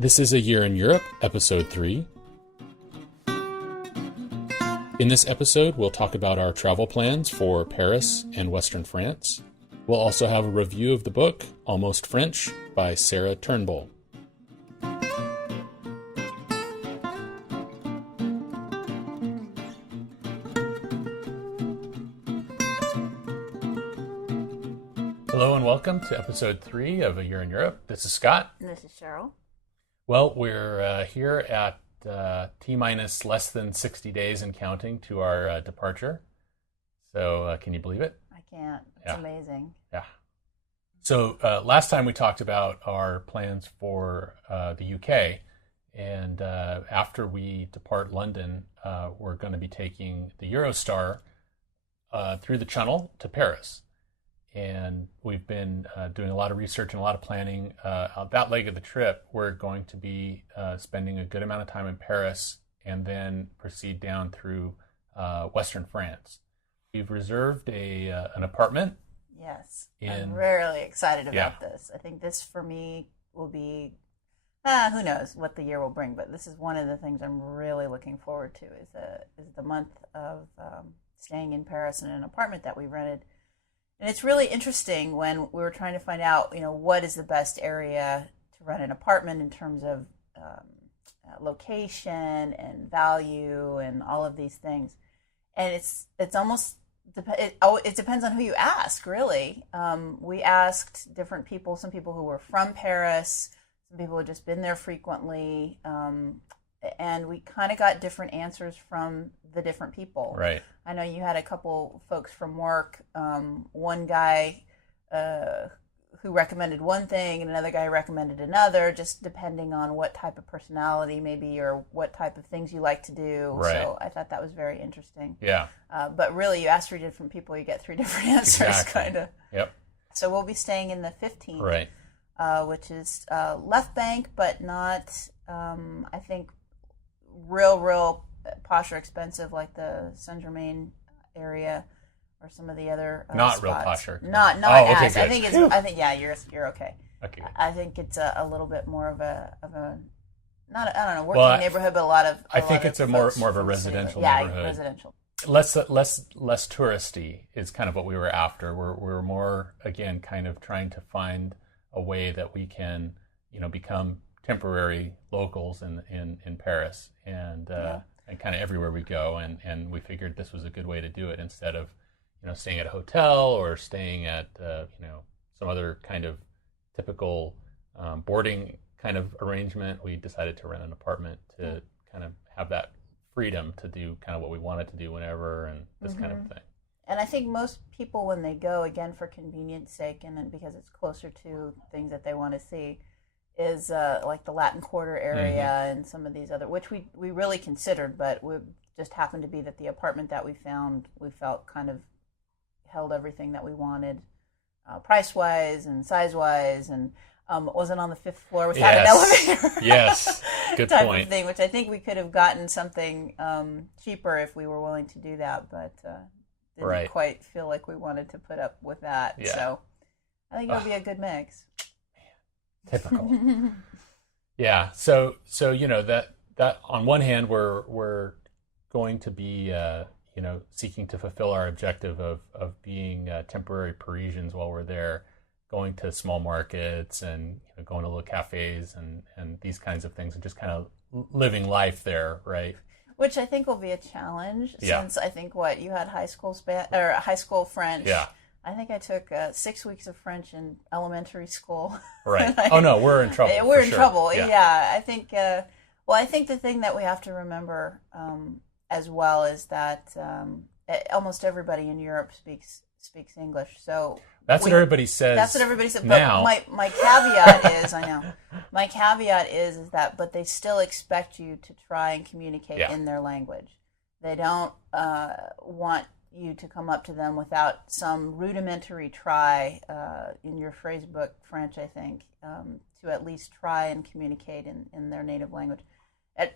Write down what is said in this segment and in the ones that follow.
This is A Year in Europe, Episode 3. In this episode, we'll talk about our travel plans for Paris and Western France. We'll also have a review of the book, Almost French, by Sarah Turnbull. Hello and welcome to Episode 3 of A Year in Europe. This is Scott. And this is Sheryl. Well, we're here at T-minus less than 60 days and counting to our departure. So can you believe it? I can't. It's amazing. Yeah. So last time we talked about our plans for the UK. And after we depart London, we're going to be taking the Eurostar through the Channel to Paris. And we've been doing a lot of research and a lot of planning. On that leg of the trip, we're going to be spending a good amount of time in Paris and then proceed down through Western France. We've reserved an apartment. Yes, I'm really excited about this. I think this for me will be, who knows what the year will bring, but this is one of the things I'm really looking forward to is the month of staying in Paris in an apartment that we rented. And it's really interesting when we were trying to find out, what is the best area to rent an apartment in terms of location and value and all of these things. And it's almost, it depends on who you ask, really. We asked different people, some people who were from Paris, some people who had just been there frequently, and we kind of got different answers from the different people. Right. I know you had a couple folks from work. One guy who recommended one thing and another guy recommended another, just depending on what type of personality maybe or what type of things you like to do. Right. So I thought that was very interesting. Yeah. But really, you ask 3 different people, you get 3 different answers, Exactly. kind of. Yep. So we'll be staying in the 15th, right. Which is left bank, but not, I think, real posh or expensive like the Saint-Germain area or some of the other not spots. Real posh or not okay, as good. I think you're okay. Okay. I think it's a little bit more of a not I don't know, working neighborhood, but a lot of I think it's a more of a residential neighborhood. Yeah, residential. Less touristy is kind of what we were after. We're more, again, kind of trying to find a way that we can, become temporary locals in Paris and kind of everywhere we go. And we figured this was a good way to do it instead of, staying at a hotel or staying at, some other kind of typical boarding kind of arrangement. We decided to rent an apartment to kind of have that freedom to do kind of what we wanted to do whenever and this kind of thing. And I think most people, when they go, again, for convenience sake and then because it's closer to things that they want to see, is like the Latin Quarter area and some of these other, which we really considered, but we just happened to be that the apartment that we found, we felt kind of held everything that we wanted, price-wise and size-wise, and wasn't on the 5th floor without an elevator. Yes, good type point. Of thing, which I think we could have gotten something cheaper if we were willing to do that, but didn't quite feel like we wanted to put up with that. Yeah. So I think it'll be a good mix. Typical. Yeah. So that on one hand we're going to be seeking to fulfill our objective of being temporary Parisians while we're there, going to small markets and going to little cafes and these kinds of things and just kind of living life there, right? Which I think will be a challenge since I think you had high school French. Yeah. I think I took 6 weeks of French in elementary school. Right. No, we're in trouble. We're in trouble. Yeah. I think. I think the thing that we have to remember as well is that almost everybody in Europe speaks English. So that's what everybody says. That's what everybody says. Now. But my caveat is, I know. My caveat is that, but they still expect you to try and communicate in their language. They don't want you to come up to them without some rudimentary try in your phrasebook French, I think, to at least try and communicate in their native language.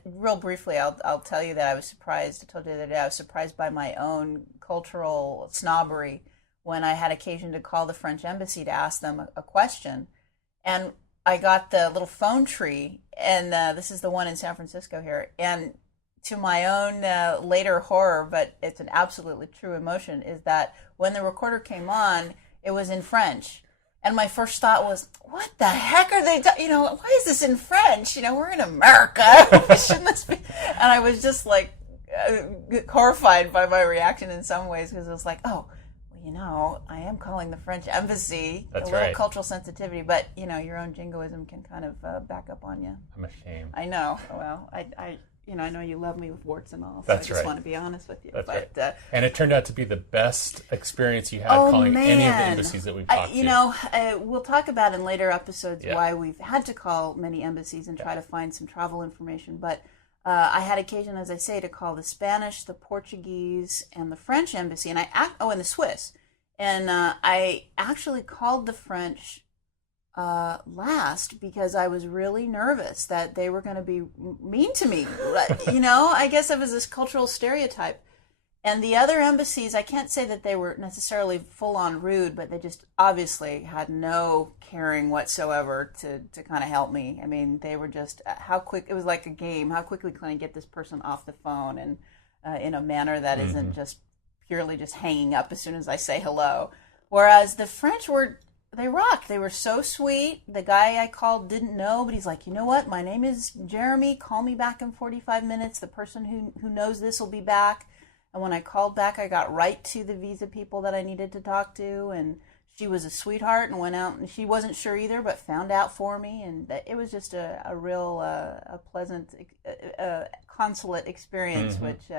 Real briefly, I'll tell you that I was surprised. I told you the other day I was surprised by my own cultural snobbery when I had occasion to call the French embassy to ask them a question. And I got the little phone tree, and this is the one in San Francisco here. And to my own later horror, but it's an absolutely true emotion, is that when the recorder came on, it was in French. And my first thought was, what the heck are they why is this in French? We're in America. Shouldn't this be? And I was just like horrified by my reaction in some ways, because it was like, oh, well, I am calling the French embassy. That's a little right. Cultural sensitivity, but your own jingoism can kind of back up on you. I'm ashamed. I know. Well, I know you love me with warts and all, so That's I just right. want to be honest with you. That's but, right. And it turned out to be the best experience you had calling any of the embassies that we've talked to. We'll talk about in later episodes Yeah. why we've had to call many embassies and try to find some travel information. But I had occasion, as I say, to call the Spanish, the Portuguese, and the French embassy, and and the Swiss. And I actually called the French last because I was really nervous that they were going to be mean to me. I guess it was this cultural stereotype. And the other embassies, I can't say that they were necessarily full-on rude, but they just obviously had no caring whatsoever to kind of help me. I mean, they were just, it was like a game. How quickly can I get this person off the phone and in a manner that isn't just purely just hanging up as soon as I say hello. Whereas the French they rocked. They were so sweet. The guy I called didn't know, but he's like, you know what? My name is Jeremy. Call me back in 45 minutes. The person who knows this will be back. And when I called back, I got right to the visa people that I needed to talk to. And she was a sweetheart and went out, and she wasn't sure either, but found out for me. And it was just a real a pleasant consulate experience, which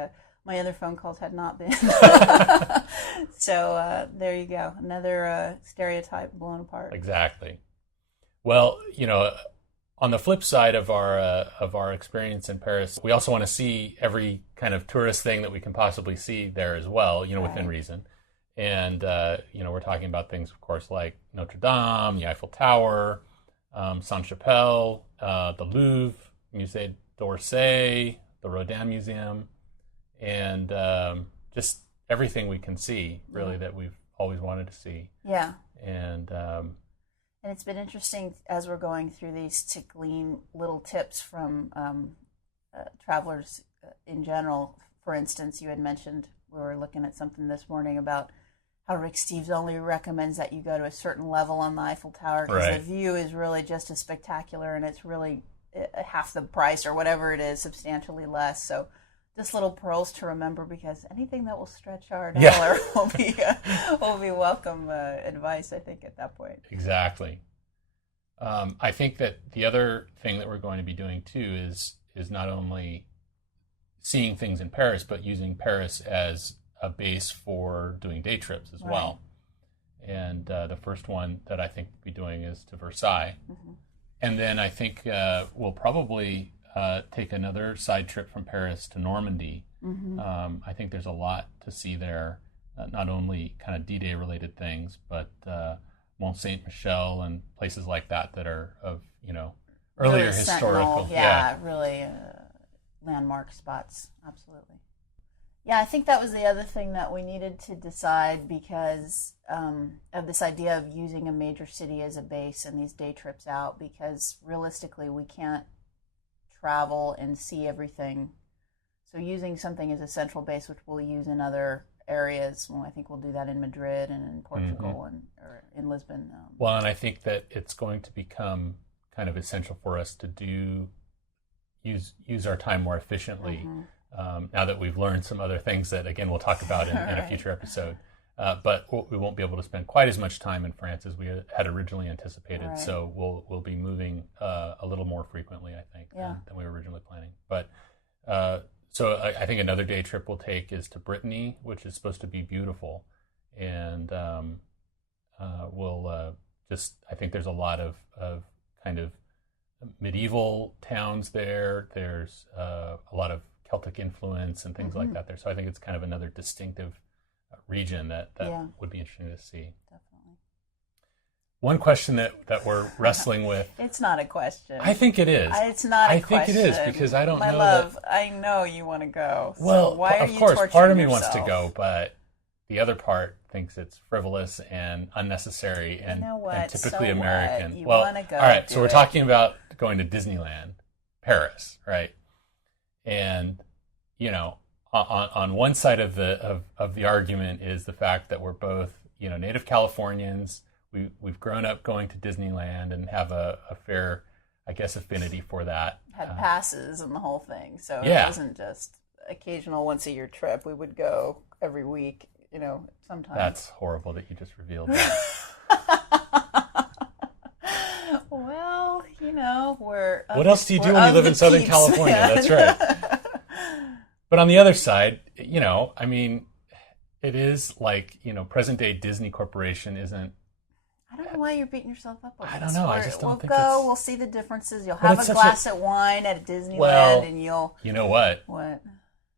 my other phone calls had not been. So there you go. Another stereotype blown apart. Exactly. Well, on the flip side of our experience in Paris, we also want to see every kind of tourist thing that we can possibly see there as well, within reason. And, we're talking about things, of course, like Notre Dame, the Eiffel Tower, Saint-Chapelle, the Louvre, Musée d'Orsay, the Rodin Museum, and just everything we can see, really, that we've always wanted to see. Yeah. And it's been interesting as we're going through these to glean little tips from travelers in general. For instance, you had mentioned, we were looking at something this morning about how Rick Steves only recommends that you go to a certain level on the Eiffel Tower because the view is really just as spectacular, and it's really half the price or whatever it is, substantially less. So just little pearls to remember, because anything that will stretch our dollar will be welcome advice, I think, at that point. Exactly. I think that the other thing that we're going to be doing too is not only seeing things in Paris, but using Paris as a base for doing day trips as well. And the first one that I think we'll be doing is to Versailles. And then I think we'll probably take another side trip from Paris to Normandy. I think there's a lot to see there, not only kind of D-Day related things, but Mont Saint-Michel and places like that are of, earlier really historical. Sentinel, really landmark spots. Absolutely. Yeah, I think that was the other thing that we needed to decide, because of this idea of using a major city as a base and these day trips out, because realistically we can't travel and see everything. So using something as a central base, which we'll use in other areas, well, I think we'll do that in Madrid and in Portugal or in Lisbon. Well, and I think that it's going to become kind of essential for us to use our time more efficiently. Now that we've learned some other things that, again, we'll talk about in a future episode. But we won't be able to spend quite as much time in France as we had originally anticipated. So we'll be moving a little more frequently, I think, than we were originally planning. But so I think another day trip we'll take is to Brittany, which is supposed to be beautiful. And we'll I think there's a lot of kind of medieval towns there. There's a lot of Celtic influence and things like that there. So I think it's kind of another distinctive region that would be interesting to see. Definitely. One question that we're wrestling with. It's not a question. I think it is. It's not a question. I think it is, because I don't know. My love, I know you want to go. Well, so why are of you course, torturing part of me yourself? wants to go, but the other part thinks it's frivolous and unnecessary, and, You know what? and typically So American. what? You well, wanna go, all right, so do we're it. talking about going to Disneyland. Paris, right? And on one side of the argument is the fact that we're both native Californians. We've grown up going to Disneyland and have a fair, I guess, affinity for that. Had passes and the whole thing, so yeah. It wasn't just occasional once-a-year trip. We would go every week, sometimes. That's horrible that you just revealed that. Well, we're... What else do you do when you live in Southern California? That's right. But on the other side, it is like, present-day Disney Corporation isn't... I don't know why you're beating yourself up on this. I don't know. I just don't think we'll see the differences. You'll have a glass of wine at Disneyland and you'll... You know what? What?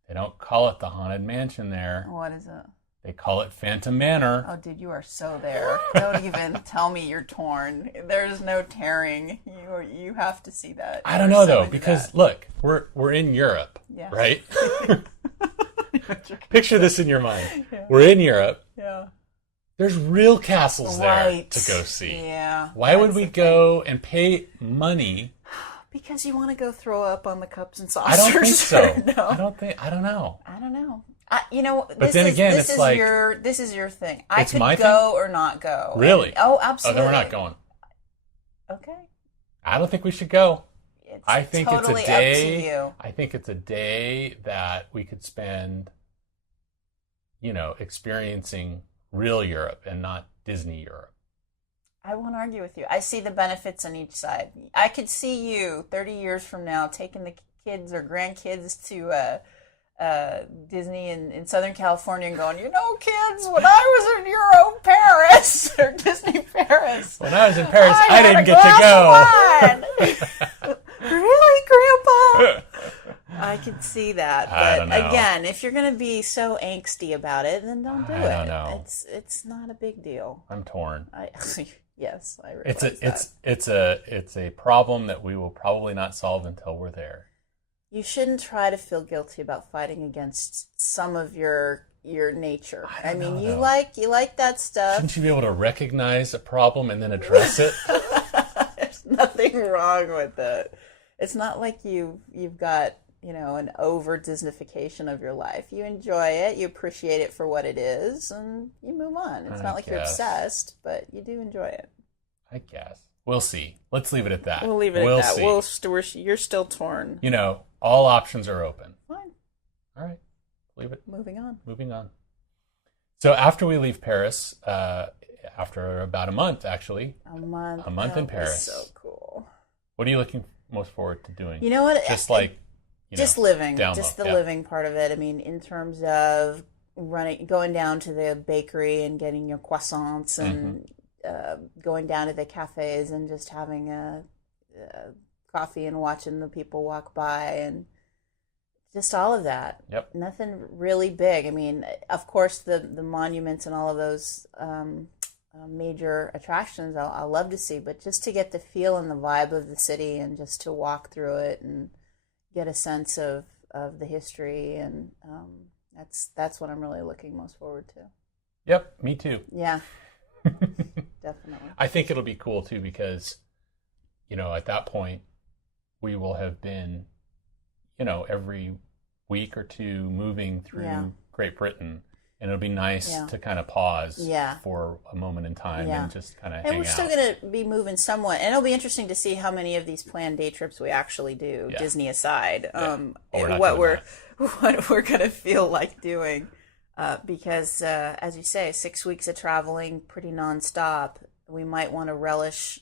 They don't call it the Haunted Mansion there. What is it? They call it Phantom Manor. Oh, dude, you are so there. Don't even tell me you're torn. There's no tearing. You have to see that. I don't know, though, because, look, we're in Europe, right? Picture this in your mind. Yeah. We're in Europe. Yeah. There's real castles there to go see. Yeah. Why would we go and pay money? Because you want to go throw up on the cups and saucers. I don't think so. No. I don't know. I don't know. But then again, this is like... This is your thing. I could go or not go. Really? Oh, absolutely. Oh, then we're not going. Okay. I don't think we should go. I think totally it's a day. Up to you. I think it's a day that we could spend, experiencing real Europe and not Disney Europe. I won't argue with you. I see the benefits on each side. I could see you 30 years from now taking the kids or grandkids to Disney in Southern California and going, kids, when I was in Euro Paris or Disney Paris. When I was in Paris, I didn't get to go. Really, Grandpa? I could see that. But again, if you're going to be so angsty about it, then don't do it. I don't know. It's not a big deal. I'm torn. Yes, I realize it's a problem that we will probably not solve until we're there. You shouldn't try to feel guilty about fighting against some of your nature. I mean, you like that stuff. Shouldn't you be able to recognize a problem and then address it? There's nothing wrong with it. It's not like you've got, an over Disneyfication of your life. You enjoy it, you appreciate it for what it is, and you move on. It's not like you're obsessed, but you do enjoy it. I guess. We'll see. Let's leave it at that. We'll leave it at that. See. You're still torn. All options are open. Fine. All right. Leave it. Moving on. So after we leave Paris, after about a month, actually. A month in Paris. So cool. What are you looking most forward to doing? You know what? Just living. Just the living part of it. I mean, in terms of going down to the bakery and getting your croissants and going down to the cafes and just having a coffee and watching the people walk by and just all of that. Yep. Nothing really big. I mean, of course, the monuments and all of those major attractions I'll love to see, but just to get the feel and the vibe of the city and just to walk through it and get a sense of the history, and that's what I'm really looking most forward to. Yep, me too. Yeah, definitely. I think it'll be cool too because, at that point, we will have been, every week or two moving through Great Britain. And it'll be nice to kind of pause for a moment in time and just kind of hang out. And we're still going to be moving somewhat. And it'll be interesting to see how many of these planned day trips we actually do, Disney aside, what we're going to feel like doing. Because, as you say, 6 weeks of traveling pretty nonstop, we might want to relish.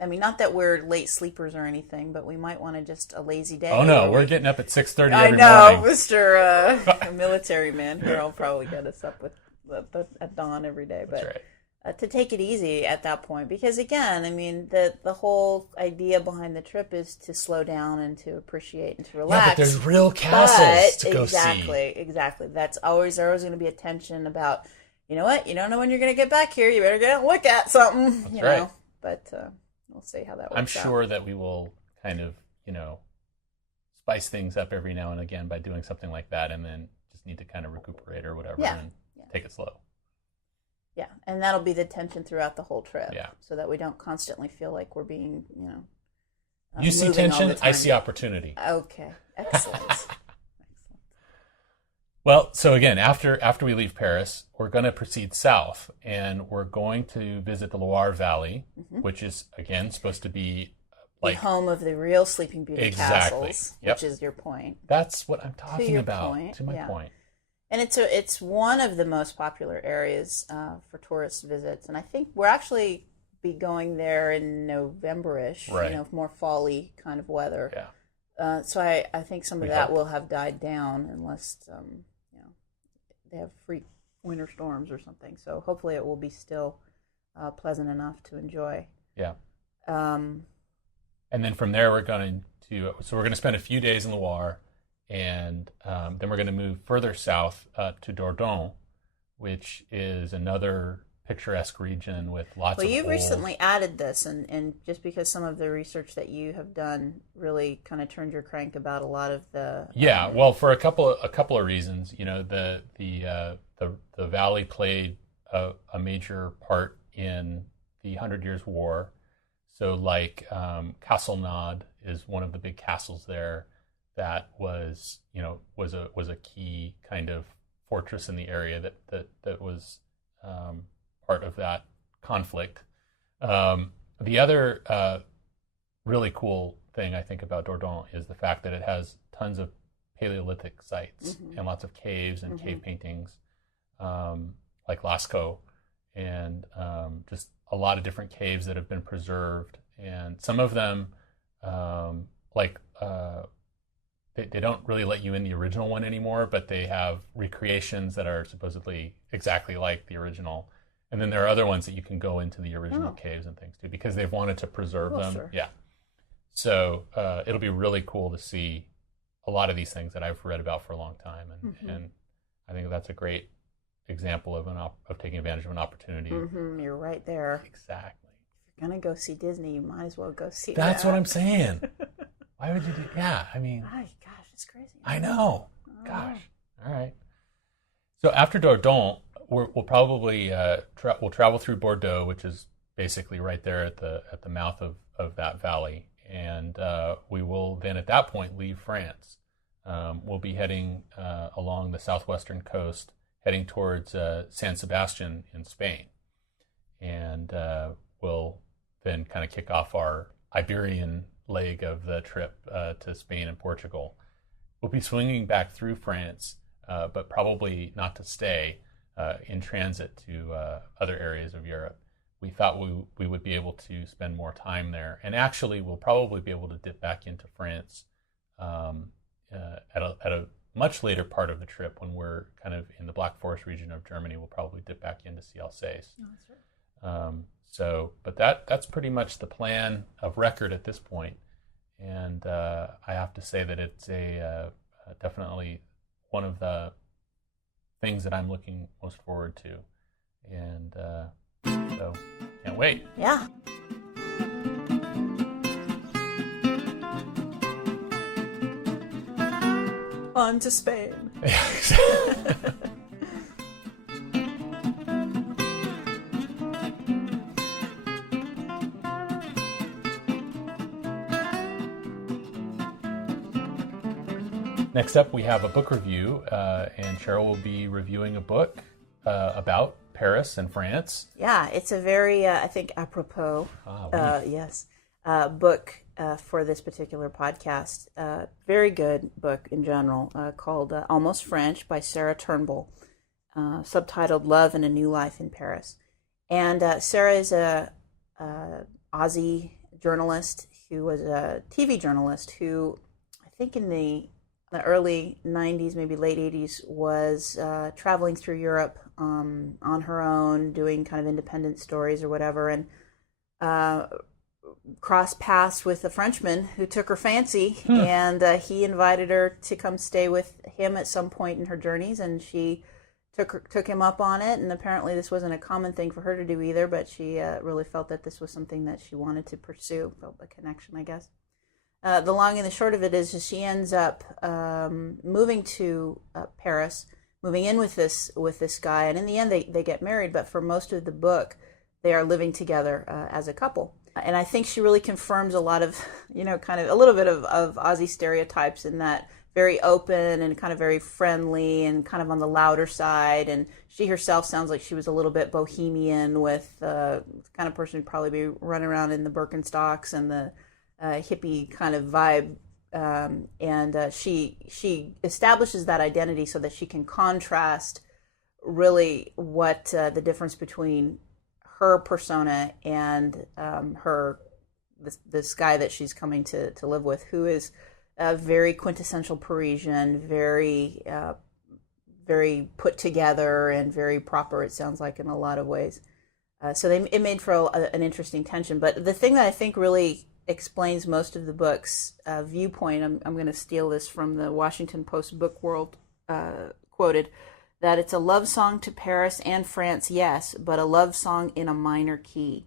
I mean, not that we're late sleepers or anything, but we might want to just a lazy day. Oh, no, we're getting up at 6:30 every morning. I know, Mr. Military man here will probably get us up at dawn every day. But that's right. To take it easy at that point, because again, I mean, the whole idea behind the trip is to slow down and to appreciate and to relax. Yeah, but there's real castles to go see. Exactly. There's always going to be a tension about, you know what, you don't know when you're going to get back here. You better get and look at something. That's right. Know. But we'll see how that works I'm sure that we will kind of, spice things up every now and again by doing something like that, and then just need to kind of recuperate or whatever and take it slow. Yeah, and that'll be the tension throughout the whole trip. Yeah. So that we don't constantly feel like we're being, You see tension, I see opportunity. Okay, excellent. Well, so again, after we leave Paris, we're going to proceed south, and we're going to visit the Loire Valley, which is, again, supposed to be like the home of the real Sleeping Beauty castles, which is your point. That's what I'm talking about. To my point. And it's one of the most popular areas for tourist visits, and I think we're actually be going there in November-ish, more fall-y kind of weather. Yeah. So I think some of that will have died down unless they have freak winter storms or something. So hopefully it will be still pleasant enough to enjoy. Yeah. And then from there we're going to spend a few days in Loire, and then we're going to move further south to Dordogne, which is another picturesque region with lots of Well, you've recently added this, and just because some of the research that you have done really kind of turned your crank about a lot of the well, for a couple of reasons. The valley played a major part in the 100 Years' War. So like Castelnau is one of the big castles there that was a key kind of fortress in the area that was part of that conflict. The other really cool thing I think about Dordogne is the fact that it has tons of Paleolithic sites and lots of caves and cave paintings, like Lascaux, and just a lot of different caves that have been preserved. And some of them, they don't really let you in the original one anymore, but they have recreations that are supposedly exactly like the original. And then there are other ones that you can go into the original caves and things too, because they've wanted to preserve them. Sure. Yeah. So it'll be really cool to see a lot of these things that I've read about for a long time, and I think that's a great example of taking advantage of an opportunity. You're right there. Exactly. If you're gonna go see Disney, you might as well go see. That's what I'm saying. Why would you do? Yeah, I mean. My gosh, it's crazy. I know. Gosh. All right. So after Dordogne, we'll probably we'll travel through Bordeaux, which is basically right there at the mouth of that valley, and we will then at that point leave France. We'll be heading along the southwestern coast, heading towards San Sebastian in Spain, and we'll then kind of kick off our Iberian leg of the trip to Spain and Portugal. We'll be swinging back through France, but probably not to stay. In transit to other areas of Europe. We thought we would be able to spend more time there, and actually we'll probably be able to dip back into France at a much later part of the trip when we're kind of in the Black Forest region of Germany. We'll probably dip back into see Alsace. Oh, that's right. But that's pretty much the plan of record at this point, and I have to say that it's definitely one of the things that I'm looking most forward to, and so can't wait. Yeah. On to Spain. Next up, we have a book review, and Sheryl will be reviewing a book about Paris and France. Yeah, it's a very, I think, apropos, book for this particular podcast. Very good book in general, called Almost French by Sarah Turnbull, subtitled Love and a New Life in Paris. And Sarah is a Aussie journalist who was a TV journalist who, I think in the early 90s, maybe late 80s, was traveling through Europe on her own, doing kind of independent stories or whatever, and crossed paths with a Frenchman who took her fancy, and he invited her to come stay with him at some point in her journeys, and she took him up on it, and apparently this wasn't a common thing for her to do either, but she really felt that this was something that she wanted to pursue, felt a connection, I guess. The long and the short of it is she ends up moving to Paris, moving in with this guy, and in the end they get married. But for most of the book, they are living together as a couple. and I think she really confirms a lot of, kind of a little bit of Aussie stereotypes in that very open and kind of very friendly and kind of on the louder side. And she herself sounds like she was a little bit bohemian, with the kind of person who'd probably be running around in the Birkenstocks and the hippie kind of vibe. And she establishes that identity so that she can contrast really what the difference between her persona and this guy that she's coming to live with, who is very quintessential Parisian, very very put together and very proper, it sounds like, in a lot of ways. So it made for an interesting tension. But the thing that I think really explains most of the book's viewpoint, I'm going to steal this from the Washington Post Book World, quoted, that it's a love song to Paris and France, yes, but a love song in a minor key,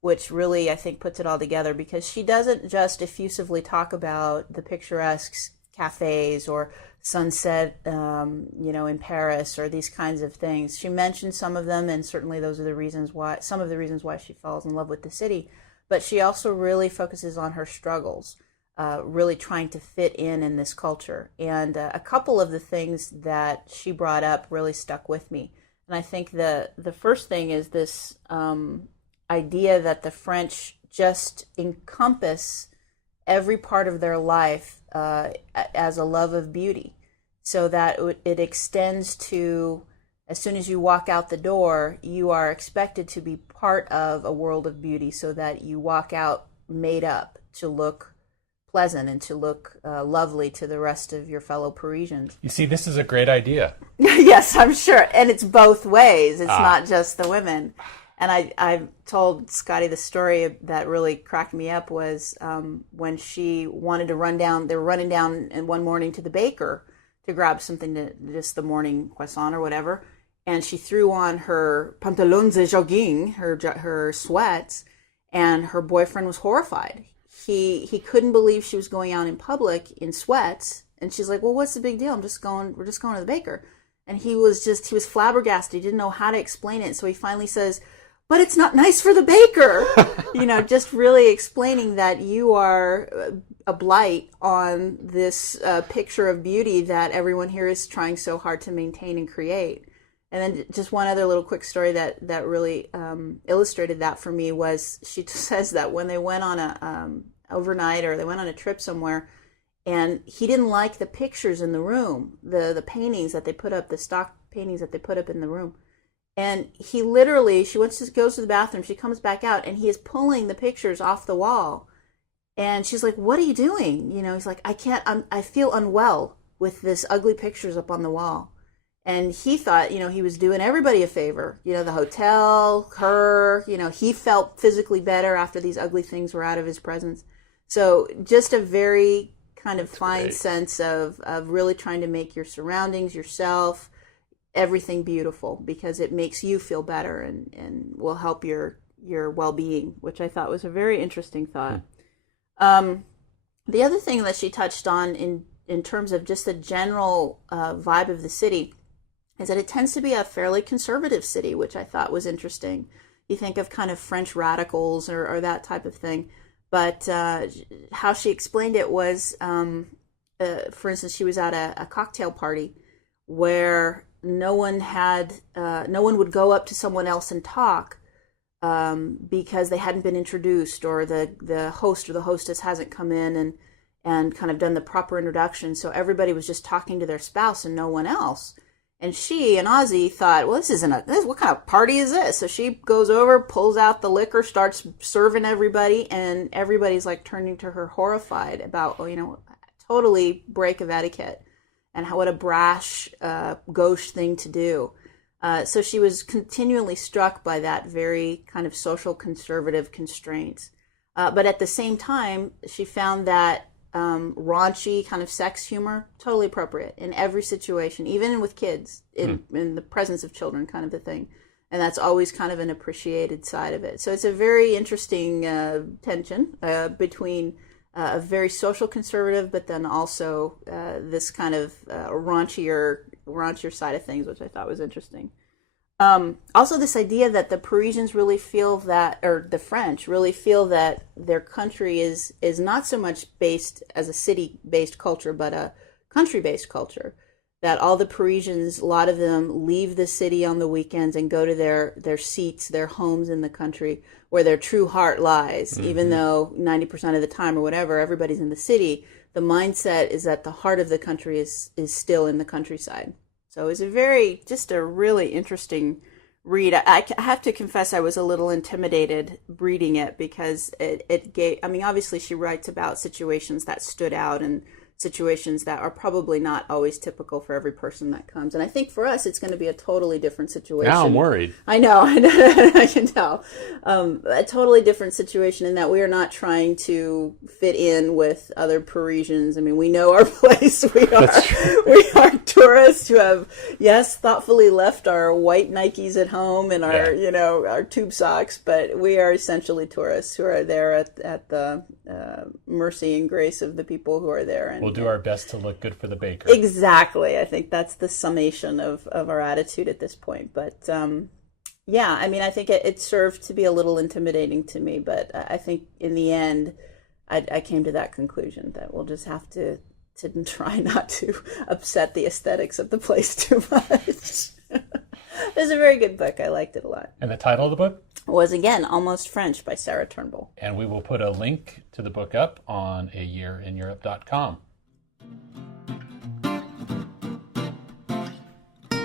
which really, I think, puts it all together, because she doesn't just effusively talk about the picturesque cafes or sunset, in Paris, or these kinds of things. She mentions some of them, and certainly those are some of the reasons why she falls in love with the city. But she also really focuses on her struggles, really trying to fit in this culture. And a couple of the things that she brought up really stuck with me. And I think the first thing is this idea that the French just encompass every part of their life as a love of beauty, so that it extends to, as soon as you walk out the door, you are expected to be part of a world of beauty, so that you walk out made up to look pleasant and to look lovely to the rest of your fellow Parisians. You see, this is a great idea. Yes, I'm sure. And it's both ways. It's not just the women. And I told Scotty the story that really cracked me up was when she wanted to run down, they were running down one morning to the baker to grab something, just the morning croissant or whatever. And she threw on her pantalons de jogging, her sweats, and her boyfriend was horrified. He couldn't believe she was going out in public in sweats. And she's like, well, what's the big deal? We're just going to the baker. And he was flabbergasted. He didn't know how to explain it. So he finally says, but it's not nice for the baker. Just really explaining that you are a blight on this picture of beauty that everyone here is trying so hard to maintain and create. And then just one other little quick story that really illustrated that for me was, she says that when they went on a overnight, or they went on a trip somewhere, and he didn't like the pictures in the room, the paintings that they put up, the stock paintings that they put up in the room. And he literally, goes to the bathroom, she comes back out, and he is pulling the pictures off the wall. And she's like, what are you doing? He's like, I feel unwell with this ugly pictures up on the wall. And he thought, he was doing everybody a favor. The hotel, her, he felt physically better after these ugly things were out of his presence. So just a very kind of fine sense of really trying to make your surroundings, yourself, everything beautiful, because it makes you feel better and will help your well-being, which I thought was a very interesting thought. The other thing that she touched on in terms of just the general vibe of the city is that it tends to be a fairly conservative city, which I thought was interesting. You think of kind of French radicals or that type of thing. But how she explained it was, for instance, she was at a cocktail party where no one would go up to someone else and talk because they hadn't been introduced, or the host or the hostess hasn't come in and kind of done the proper introduction. So everybody was just talking to their spouse and no one else. And she, an Aussie, thought, well, what kind of party is this? So she goes over, pulls out the liquor, starts serving everybody, and everybody's like turning to her horrified about, totally break of etiquette, and what a brash, gauche thing to do. So she was continually struck by that very kind of social conservative constraints. But at the same time, she found that raunchy kind of sex humor totally appropriate in every situation, even with kids, in the presence of children, kind of a thing. And that's always kind of an appreciated side of it. So it's a very interesting tension between a very social conservative, but then also this kind of raunchier side of things, which I thought was interesting. Also, this idea that the Parisians really feel that, or the French really feel that their country is not so much based as a city-based culture, but a country-based culture. That all the Parisians, a lot of them leave the city on the weekends and go to their seats, their homes in the country where their true heart lies. Mm-hmm. Even though 90% of the time or whatever, everybody's in the city, the mindset is that the heart of the country is still in the countryside. So it was just a really interesting read. I have to confess I was a little intimidated reading it because it gave, I mean, obviously she writes about situations that stood out and situations that are probably not always typical for every person that comes. And I think for us, it's going to be a totally different situation. Now I'm worried. I know, I can tell. A totally different situation in that we are not trying to fit in with other Parisians. I mean, we know our place. We are tourists who have, yes, thoughtfully left our white Nikes at home and our, our tube socks, but we are essentially tourists who are there at the mercy and grace of the people who are there. And we'll do our best to look good for the baker. Exactly. I think that's the summation of our attitude at this point. But yeah, I mean, I think it served to be a little intimidating to me, but I think in the end, I came to that conclusion that we'll just have to try not to upset the aesthetics of the place too much. It was a very good book. I liked it a lot. And the title of the book? Was, again, Almost French by Sarah Turnbull. And we will put a link to the book up on ayearineurope.com.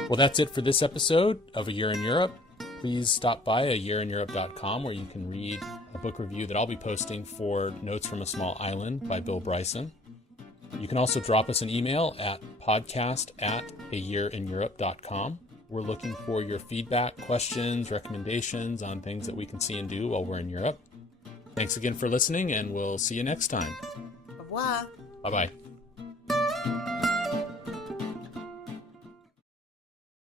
Well, that's it for this episode of A Year in Europe. Please stop by ayearineurope.com where you can read a book review that I'll be posting for Notes from a Small Island by Bill Bryson. You can also drop us an email at podcast@ayearineurope.com. We're looking for your feedback, questions, recommendations on things that we can see and do while we're in Europe. Thanks again for listening, and we'll see you next time. Au revoir. Bye-bye.